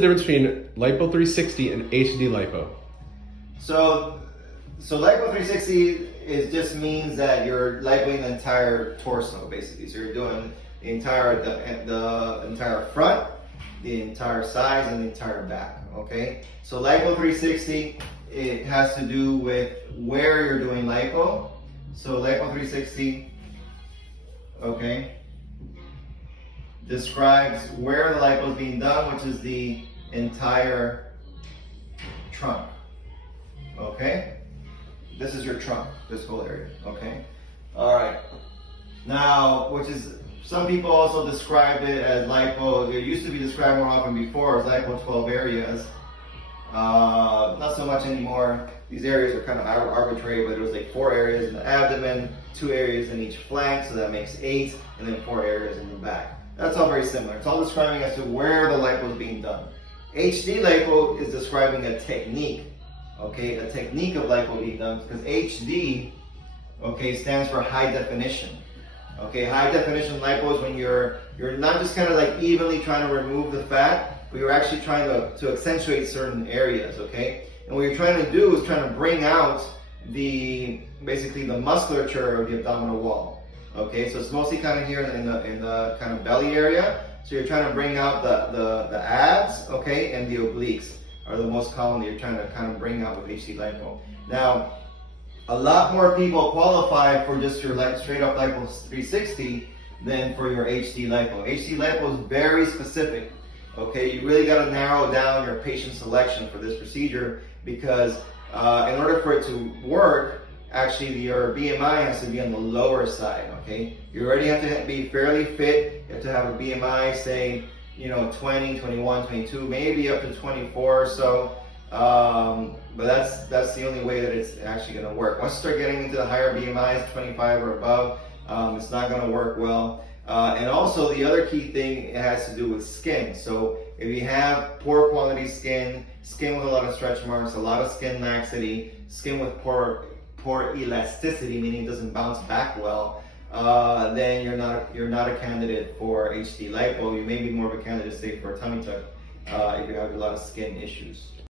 The difference between Lipo 360 and HD Lipo? So Lipo 360 just means that you're lipoing the entire torso, basically. So you're doing the entire front, the entire sides, and the entire back. Okay. So Lipo 360, it has to do with where you're doing lipo. So Lipo 360, okay, describes where the lipo is being done, which is the entire trunk. Okay, this is your trunk, this whole area. Okay, all right. Now, some people also describe it as lipo. It used to be described more often before as lipo 12 areas. Not so much anymore. These areas are kind of arbitrary, but it was like 4 areas in the abdomen, 2 areas in each flank, so that makes 8, and then 4 areas in the back. That's all very similar. It's all describing as to where the lipo is being done. HD lipo is describing a technique, okay, a technique of lipo being done, because HD, okay, stands for high definition. Okay, high definition lipo is when you're not just kind of like evenly trying to remove the fat, but you're actually trying to accentuate certain areas, okay? And what you're trying to do is trying to bring out basically the musculature of the abdominal wall. Okay, so it's mostly kind of here in the kind of belly area. So you're trying to bring out the abs, okay, and the obliques are the most common that you're trying to kind of bring out with HD lipo. Now, a lot more people qualify for just your straight up lipo 360 than for your HD lipo. HD lipo is very specific. Okay, you really got to narrow down your patient selection for this procedure, because in order for it to work, actually your BMI has to be on the lower side. Okay, you already have to be fairly fit. You have to have a BMI, say, 20, 21, 22, maybe up to 24 or so. But that's the only way that it's actually going to work. Once you start getting into the higher BMIs, 25 or above, it's not going to work well. And also the other key thing, it has to do with skin. So if you have poor quality skin with a lot of stretch marks, a lot of skin laxity, skin with poor elasticity, meaning it doesn't bounce back well, then you're not a candidate for HD lipo. You may be more of a candidate, say, for a tummy tuck if you have a lot of skin issues.